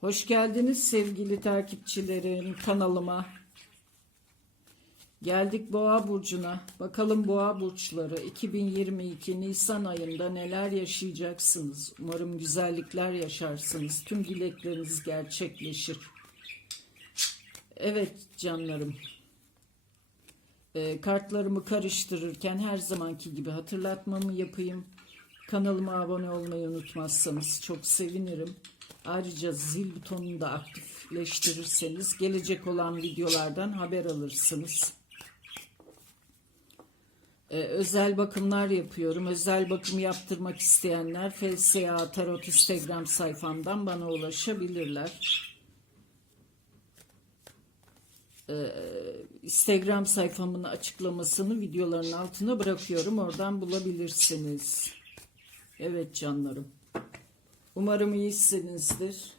Hoş geldiniz sevgili takipçilerim kanalıma. Geldik Boğa burcuna. Bakalım Boğa burçları 2022 Nisan ayında neler yaşayacaksınız? Umarım güzellikler yaşarsınız. Tüm dilekleriniz gerçekleşir. Evet canlarım. Ee, kartlarımı karıştırırken her zamanki gibi hatırlatmamı yapayım. Kanalıma abone olmayı unutmazsanız çok sevinirim. Ayrıca zil butonunu da aktifleştirirseniz gelecek olan videolardan haber alırsınız. Ee, özel bakımlar yapıyorum. Özel bakım yaptırmak isteyenler FSA Tarot Instagram sayfamdan bana ulaşabilirler. Instagram sayfamın açıklamasını videoların altına bırakıyorum. Oradan bulabilirsiniz. Evet canlarım. Umarım iyisinizdir.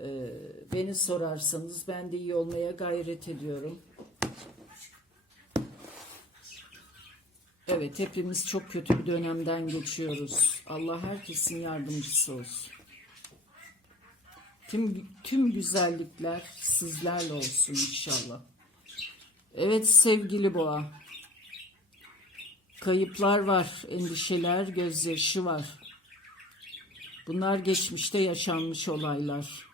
Ee, beni sorarsanız ben de iyi olmaya gayret ediyorum. Evet hepimiz çok kötü bir dönemden geçiyoruz. Allah herkesin yardımcısı olsun. Tüm, tüm güzellikler sizlerle olsun inşallah. Evet sevgili boğa. Kayıplar var, endişeler, gözyaşı var. Bunlar geçmişte yaşanmış olaylar.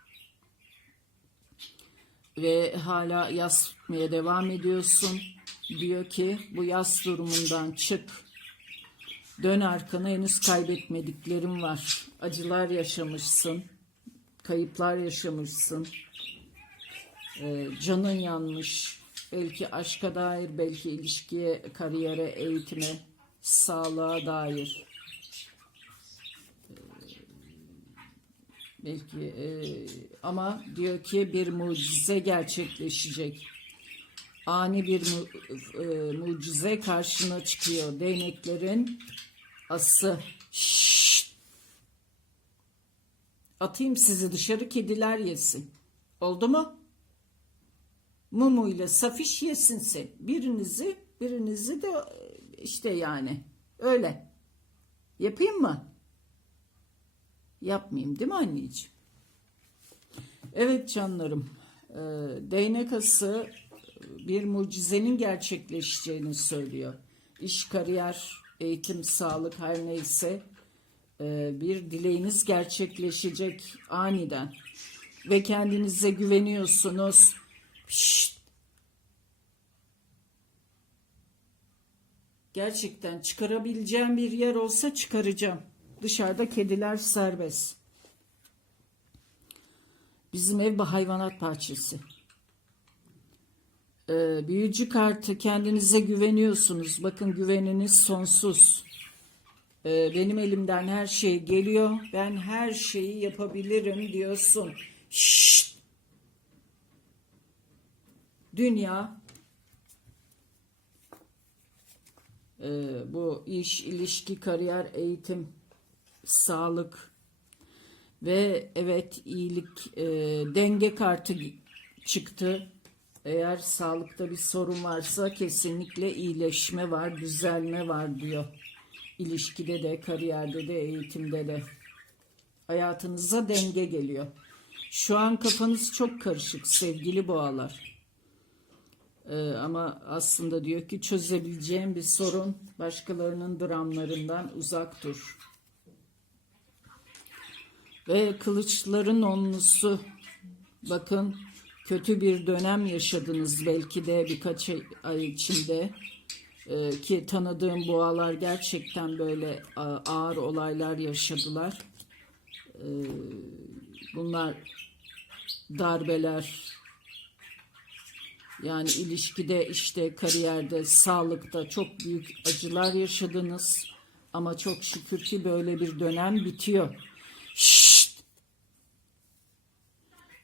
Ve hala yas tutmaya devam ediyorsun. Diyor ki bu yas durumundan çık. Dön arkana henüz kaybetmediklerim var. Acılar yaşamışsın. Kayıplar yaşamışsın. Ee, canın yanmış. Belki aşka dair, belki ilişkiye, kariyere, eğitime, sağlığa dair. Belki e, ama diyor ki bir mucize gerçekleşecek. Ani bir mu, e, mucize karşına çıkıyor. Değneklerin ası. Şşşt. Atayım sizi dışarı kediler yesin. Oldu mu? Mumu ile Safiş yesinse birinizi birinizi de e, işte yani öyle. Yapayım mı? Yapmayayım değil mi anneciğim? Evet canlarım. E, değnek ası bir mucizenin gerçekleşeceğini söylüyor. İş, kariyer, eğitim, sağlık her neyse e, bir dileğiniz gerçekleşecek aniden. Ve kendinize güveniyorsunuz. Şşt. Gerçekten çıkarabileceğim bir yer olsa çıkaracağım. Dışarıda kediler serbest. Bizim ev bir hayvanat bahçesi. Ee, büyücü kartı kendinize güveniyorsunuz. Bakın güveniniz sonsuz. Ee, benim elimden her şey geliyor. Ben her şeyi yapabilirim diyorsun. Şşt. Dünya e, bu iş, ilişki, kariyer, eğitim, sağlık ve evet iyilik e, denge kartı çıktı. Eğer sağlıkta bir sorun varsa kesinlikle iyileşme var, düzelme var diyor. İlişkide de, kariyerde de, eğitimde de. Hayatınıza denge geliyor. Şu an kafanız çok karışık sevgili boğalar. Ee, ama aslında diyor ki çözebileceğim bir sorun başkalarının dramlarından uzak dur. Ve kılıçların onlusu bakın kötü bir dönem yaşadınız belki de birkaç ay içinde ee, ki tanıdığım boğalar gerçekten böyle ağır olaylar yaşadılar. Ee, bunlar darbeler yani ilişkide işte kariyerde sağlıkta çok büyük acılar yaşadınız ama çok şükür ki böyle bir dönem bitiyor. Şşt!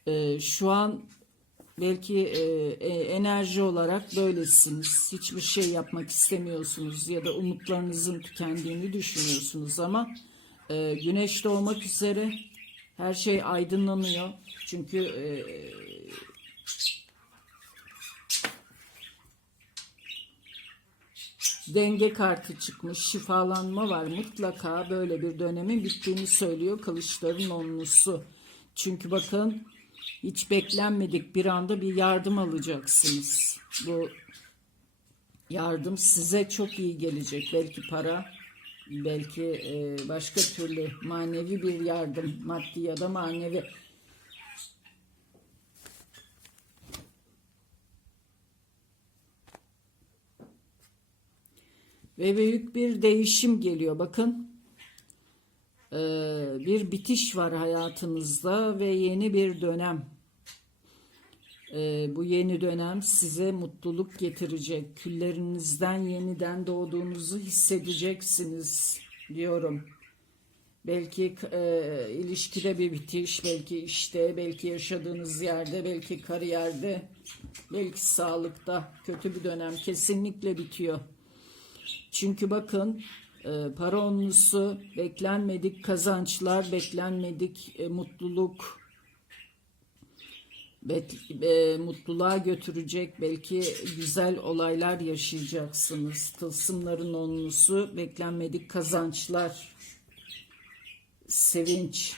Ee, şu an belki e, e, enerji olarak böylesiniz. Hiçbir şey yapmak istemiyorsunuz ya da umutlarınızın tükendiğini düşünüyorsunuz ama e, güneş doğmak üzere her şey aydınlanıyor. Çünkü e, Denge kartı çıkmış, şifalanma var. Mutlaka böyle bir dönemin bittiğini söylüyor kılıçların onlusu. Çünkü bakın hiç beklenmedik bir anda bir yardım alacaksınız. Bu yardım size çok iyi gelecek. Belki para, belki e, başka türlü manevi bir yardım, maddi ya da manevi. Ve büyük bir değişim geliyor. Bakın bir bitiş var hayatınızda ve yeni bir dönem. Ee, bu yeni dönem size mutluluk getirecek. Küllerinizden yeniden doğduğunuzu hissedeceksiniz diyorum. Belki e, ilişkide bir bitiş, belki işte, belki yaşadığınız yerde, belki kariyerde, belki sağlıkta kötü bir dönem kesinlikle bitiyor. Çünkü bakın para onlusu, beklenmedik kazançlar, beklenmedik e, mutluluk, e, mutluluğa götürecek belki güzel olaylar yaşayacaksınız. Tılsımların onlusu, beklenmedik kazançlar, sevinç,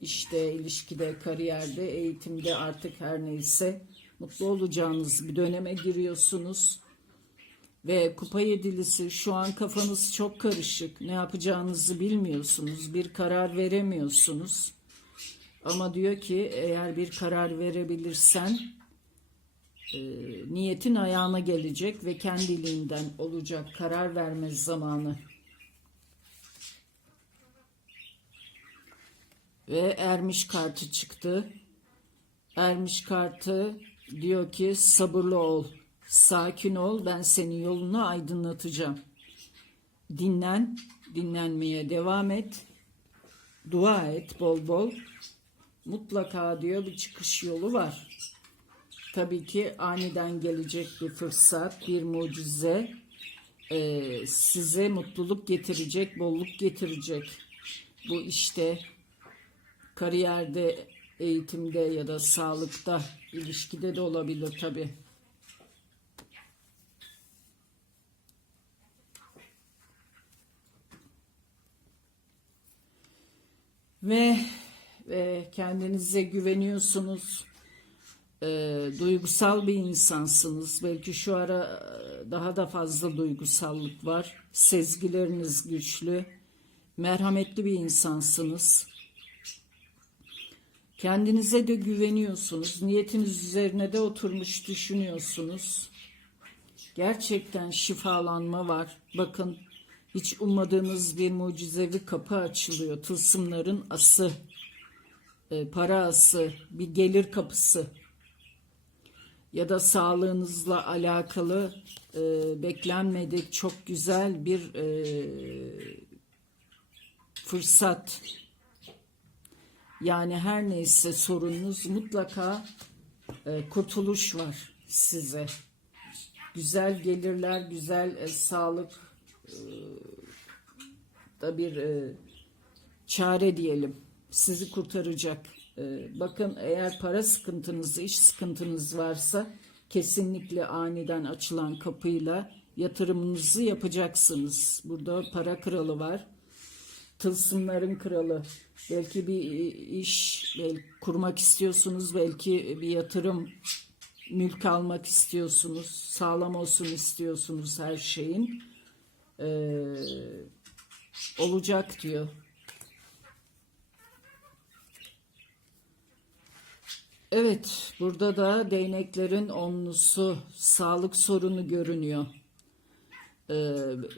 işte ilişkide, kariyerde, eğitimde artık her neyse mutlu olacağınız bir döneme giriyorsunuz. Ve kupa yedilisi şu an kafanız çok karışık. Ne yapacağınızı bilmiyorsunuz. Bir karar veremiyorsunuz. Ama diyor ki eğer bir karar verebilirsen e, niyetin ayağına gelecek ve kendiliğinden olacak karar verme zamanı. Ve ermiş kartı çıktı. Ermiş kartı diyor ki sabırlı ol, sakin ol, ben senin yolunu aydınlatacağım. Dinlen, dinlenmeye devam et, dua et bol bol. Mutlaka diyor bir çıkış yolu var. Tabii ki aniden gelecek bir fırsat, bir mucize e, size mutluluk getirecek, bolluk getirecek. Bu işte kariyerde, eğitimde ya da sağlıkta, ilişkide de olabilir tabii. Ve, ve kendinize güveniyorsunuz. Ee, duygusal bir insansınız. Belki şu ara e, daha da fazla duygusallık var. Sezgileriniz güçlü. Merhametli bir insansınız. Kendinize de güveniyorsunuz. Niyetiniz üzerine de oturmuş düşünüyorsunuz. Gerçekten şifalanma var. Bakın hiç ummadığınız bir mucizevi kapı açılıyor. Tılsımların ası, e, para ası, bir gelir kapısı ya da sağlığınızla alakalı e, beklenmedik çok güzel bir e, fırsat. Yani her neyse sorununuz mutlaka e, kurtuluş var size. Güzel gelirler, güzel e, sağlık da bir e, çare diyelim. Sizi kurtaracak. E, bakın eğer para sıkıntınız, iş sıkıntınız varsa kesinlikle aniden açılan kapıyla yatırımınızı yapacaksınız. Burada para kralı var. Tılsımların kralı. Belki bir iş belki kurmak istiyorsunuz, belki bir yatırım mülk almak istiyorsunuz, sağlam olsun istiyorsunuz her şeyin. Ee, olacak diyor. Evet, burada da değneklerin onlusu, sağlık sorunu görünüyor. Ee,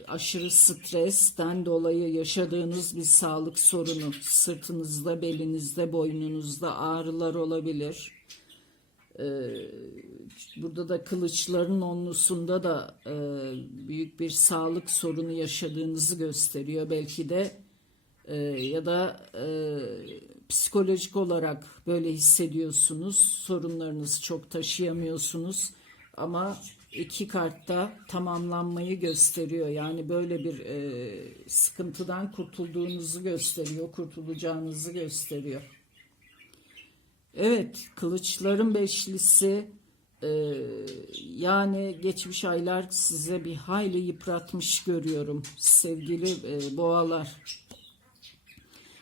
aşırı stresten dolayı yaşadığınız bir sağlık sorunu, sırtınızda, belinizde, boynunuzda ağrılar olabilir. Ee, burada da kılıçların onlusunda da e, büyük bir sağlık sorunu yaşadığınızı gösteriyor. Belki de e, ya da e, psikolojik olarak böyle hissediyorsunuz. Sorunlarınızı çok taşıyamıyorsunuz. Ama iki kartta tamamlanmayı gösteriyor. Yani böyle bir e, sıkıntıdan kurtulduğunuzu gösteriyor. Kurtulacağınızı gösteriyor. Evet, kılıçların beşlisi Ee, yani geçmiş aylar size bir hayli yıpratmış görüyorum sevgili e, boğalar.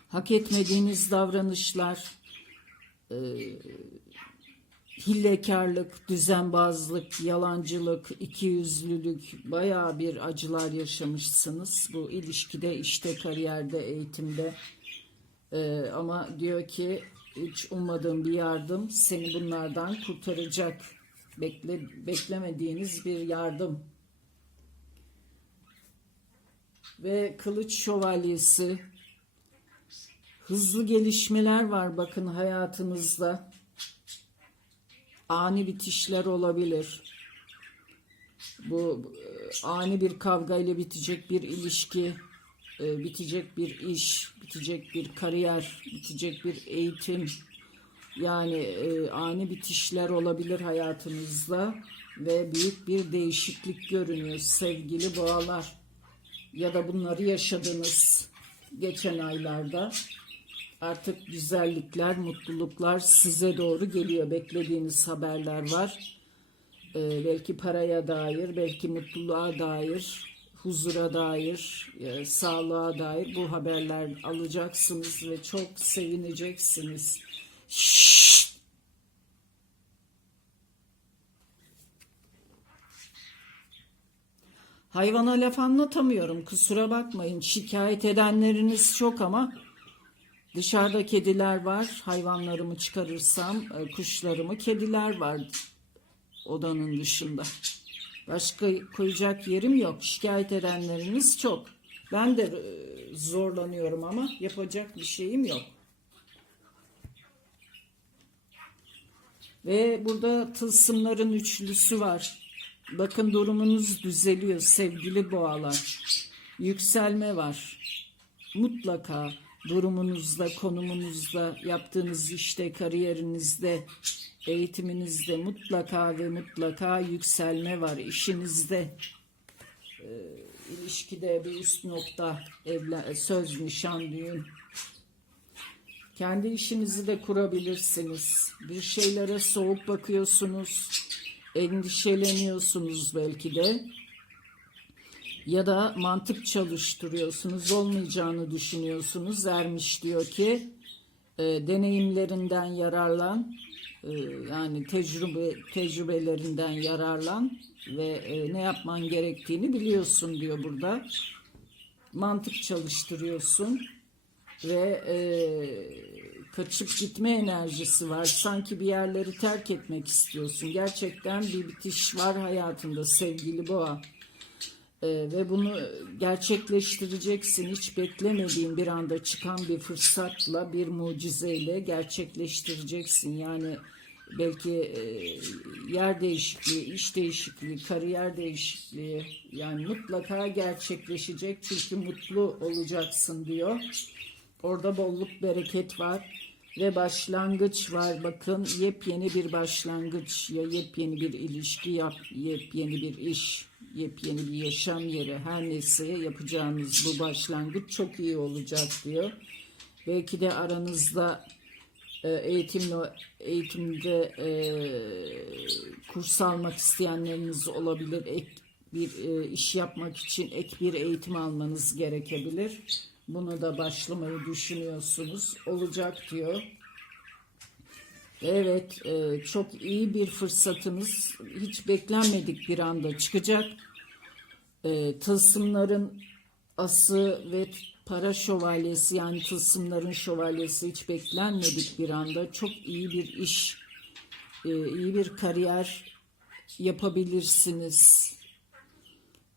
Hak etmediğiniz davranışlar, e, hillekarlık, düzenbazlık, yalancılık, ikiyüzlülük bayağı bir acılar yaşamışsınız. Bu ilişkide, işte kariyerde, eğitimde. Ee, ama diyor ki hiç ummadığım bir yardım seni bunlardan kurtaracak. Bekle, beklemediğiniz bir yardım. Ve kılıç şövalyesi. Hızlı gelişmeler var bakın hayatınızda. Ani bitişler olabilir. Bu e, ani bir kavga ile bitecek bir ilişki, e, bitecek bir iş, bitecek bir kariyer, bitecek bir eğitim. Yani e, ani bitişler olabilir hayatınızda ve büyük bir değişiklik görünüyor sevgili boğalar. Ya da bunları yaşadınız geçen aylarda. Artık güzellikler, mutluluklar size doğru geliyor. Beklediğiniz haberler var. Ee, belki paraya dair, belki mutluluğa dair, huzura dair, e, sağlığa dair bu haberler alacaksınız ve çok sevineceksiniz. Şşşt! Hayvana laf anlatamıyorum. Kusura bakmayın. Şikayet edenleriniz çok ama dışarıda kediler var. Hayvanlarımı çıkarırsam e, kuşlarımı kediler var odanın dışında. Başka koyacak yerim yok. Şikayet edenleriniz çok. Ben de e, zorlanıyorum ama yapacak bir şeyim yok. Ve burada tılsımların üçlüsü var. Bakın durumunuz düzeliyor sevgili boğalar. Yükselme var. Mutlaka durumunuzda, konumunuzda, yaptığınız işte, kariyerinizde, eğitiminizde mutlaka ve mutlaka yükselme var. İşinizde, e, ilişkide bir üst nokta, evlen, söz, nişan, düğün. Kendi işinizi de kurabilirsiniz. Bir şeylere soğuk bakıyorsunuz, endişeleniyorsunuz belki de. Ya da mantık çalıştırıyorsunuz, olmayacağını düşünüyorsunuz. Ermiş diyor ki, e, deneyimlerinden yararlan, yani tecrübe tecrübelerinden yararlan ve e, ne yapman gerektiğini biliyorsun diyor burada. Mantık çalıştırıyorsun ve e, kaçıp gitme enerjisi var. Sanki bir yerleri terk etmek istiyorsun. Gerçekten bir bitiş var hayatında sevgili boğa. E, ve bunu gerçekleştireceksin. Hiç beklemediğin bir anda çıkan bir fırsatla, bir mucizeyle gerçekleştireceksin. Yani belki e, yer değişikliği, iş değişikliği, kariyer değişikliği yani mutlaka gerçekleşecek. Çünkü mutlu olacaksın diyor. Orada bolluk bereket var ve başlangıç var. Bakın yepyeni bir başlangıç ya yepyeni bir ilişki yap, yepyeni bir iş, yepyeni bir yaşam yeri her neyse yapacağınız bu başlangıç çok iyi olacak diyor. Belki de aranızda e, eğitimle eğitimde e, kurs almak isteyenleriniz olabilir. Ek bir e, iş yapmak için ek bir eğitim almanız gerekebilir. Bunu da başlamayı düşünüyorsunuz. Olacak diyor. Evet, e, çok iyi bir fırsatınız hiç beklenmedik bir anda çıkacak. E, tılsımların ası ve para şövalyesi yani tılsımların şövalyesi hiç beklenmedik bir anda. Çok iyi bir iş, e, iyi bir kariyer yapabilirsiniz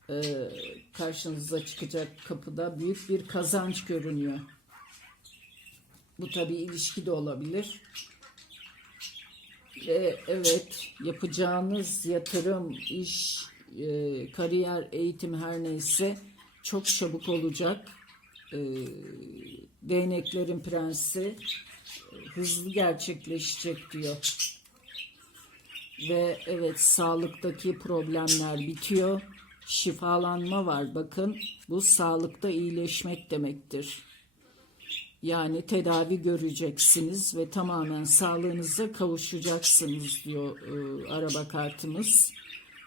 e, karşınıza çıkacak kapıda büyük bir kazanç görünüyor. Bu tabi ilişki de olabilir. Ve evet yapacağınız yatırım, iş, e, kariyer, eğitim her neyse çok çabuk olacak. E, değneklerin prensi e, hızlı gerçekleşecek diyor. Ve evet sağlıktaki problemler bitiyor şifalanma var. Bakın bu sağlıkta iyileşmek demektir. Yani tedavi göreceksiniz ve tamamen sağlığınıza kavuşacaksınız diyor e, araba kartımız.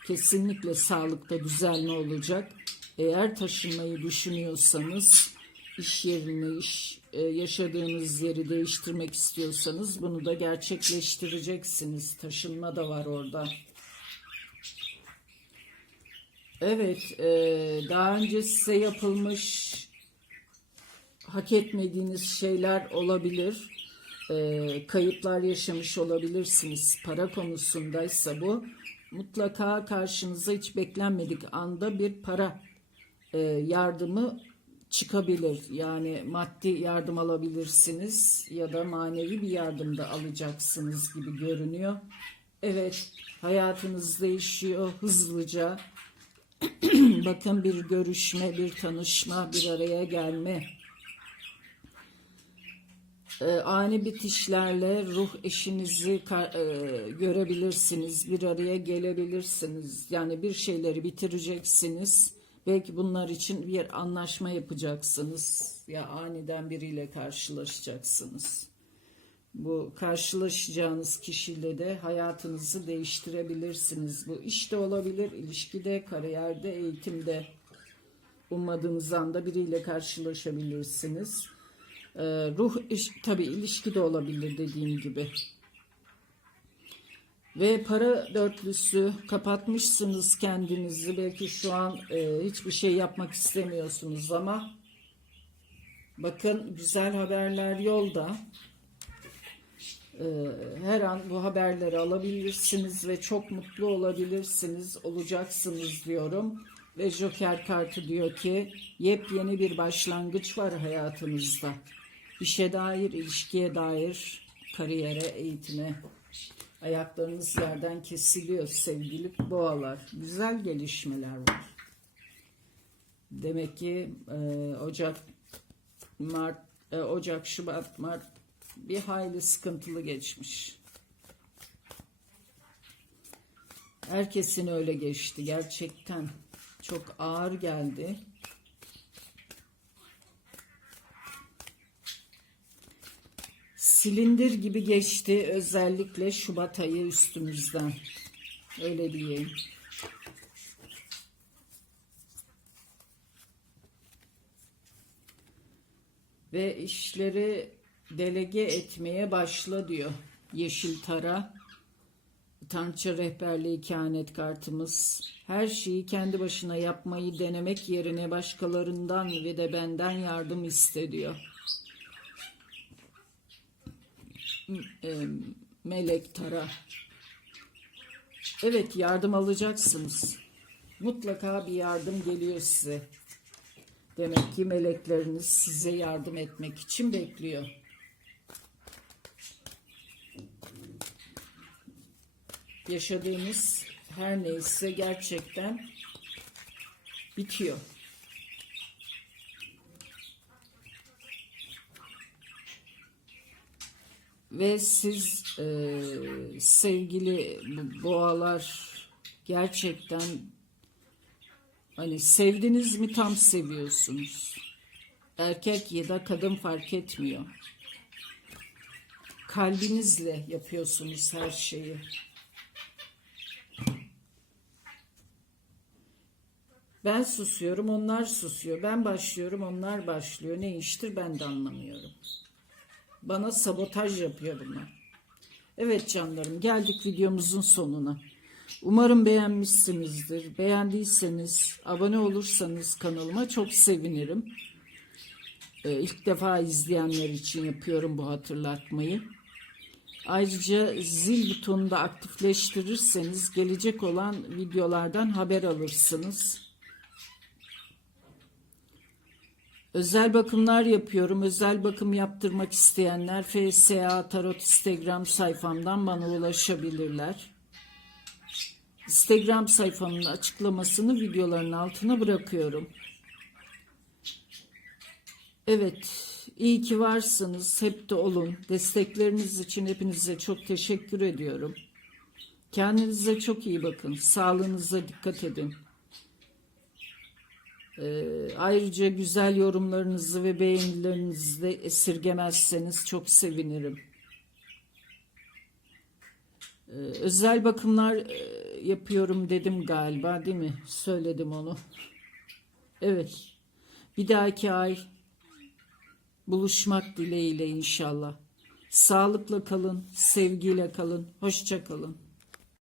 Kesinlikle sağlıkta düzelme olacak. Eğer taşınmayı düşünüyorsanız, iş yerini, iş, e, yaşadığınız yeri değiştirmek istiyorsanız bunu da gerçekleştireceksiniz. Taşınma da var orada. Evet, e, daha önce size yapılmış hak etmediğiniz şeyler olabilir. E, kayıplar yaşamış olabilirsiniz. Para konusundaysa bu mutlaka karşınıza hiç beklenmedik anda bir para e, yardımı çıkabilir. Yani maddi yardım alabilirsiniz ya da manevi bir yardım da alacaksınız gibi görünüyor. Evet, hayatınız değişiyor hızlıca. Bakın bir görüşme, bir tanışma, bir araya gelme. Ee, ani bitişlerle ruh eşinizi e, görebilirsiniz, bir araya gelebilirsiniz. Yani bir şeyleri bitireceksiniz. Belki bunlar için bir anlaşma yapacaksınız. Ya aniden biriyle karşılaşacaksınız. Bu karşılaşacağınız kişiyle de hayatınızı değiştirebilirsiniz. Bu işte olabilir, ilişkide, kariyerde, eğitimde. Ummadığınız anda biriyle karşılaşabilirsiniz. Ee, ruh iş, tabii ilişki de olabilir dediğim gibi. Ve para dörtlüsü kapatmışsınız kendinizi. Belki şu an e, hiçbir şey yapmak istemiyorsunuz ama bakın güzel haberler yolda. Ee, her an bu haberleri alabilirsiniz ve çok mutlu olabilirsiniz, olacaksınız diyorum. Ve Joker kartı diyor ki yepyeni bir başlangıç var hayatınızda. İşe dair, ilişkiye dair, kariyere, eğitime. Ayaklarınız yerden kesiliyor sevgili boğalar. Güzel gelişmeler var. Demek ki e, Ocak, Mart, e, Ocak, Şubat, Mart bir hayli sıkıntılı geçmiş. Herkesin öyle geçti gerçekten. Çok ağır geldi. Silindir gibi geçti özellikle Şubat ayı üstümüzden. Öyle diyeyim. Ve işleri delege etmeye başla diyor Yeşil Tara. Tanrıça rehberliği kehanet kartımız. Her şeyi kendi başına yapmayı denemek yerine başkalarından ve de benden yardım iste diyor. M- e, Melek Tara. Evet yardım alacaksınız. Mutlaka bir yardım geliyor size. Demek ki melekleriniz size yardım etmek için bekliyor. Yaşadığınız her neyse gerçekten bitiyor. Ve siz e, sevgili boğalar gerçekten hani sevdiniz mi tam seviyorsunuz. Erkek ya da kadın fark etmiyor. Kalbinizle yapıyorsunuz her şeyi. Ben susuyorum, onlar susuyor. Ben başlıyorum, onlar başlıyor. Ne iştir ben de anlamıyorum. Bana sabotaj yapıyor bunlar. Evet canlarım geldik videomuzun sonuna. Umarım beğenmişsinizdir. Beğendiyseniz abone olursanız kanalıma çok sevinirim. Ee, ilk defa izleyenler için yapıyorum bu hatırlatmayı. Ayrıca zil butonunu da aktifleştirirseniz gelecek olan videolardan haber alırsınız. Özel bakımlar yapıyorum. Özel bakım yaptırmak isteyenler FSA Tarot Instagram sayfamdan bana ulaşabilirler. Instagram sayfamın açıklamasını videoların altına bırakıyorum. Evet, iyi ki varsınız. Hep de olun. Destekleriniz için hepinize çok teşekkür ediyorum. Kendinize çok iyi bakın. Sağlığınıza dikkat edin. Ee, ayrıca güzel yorumlarınızı ve beğenilerinizi de esirgemezseniz çok sevinirim. Ee, özel bakımlar e, yapıyorum dedim galiba değil mi? Söyledim onu. Evet. Bir dahaki ay buluşmak dileğiyle inşallah. Sağlıkla kalın, sevgiyle kalın, hoşça kalın.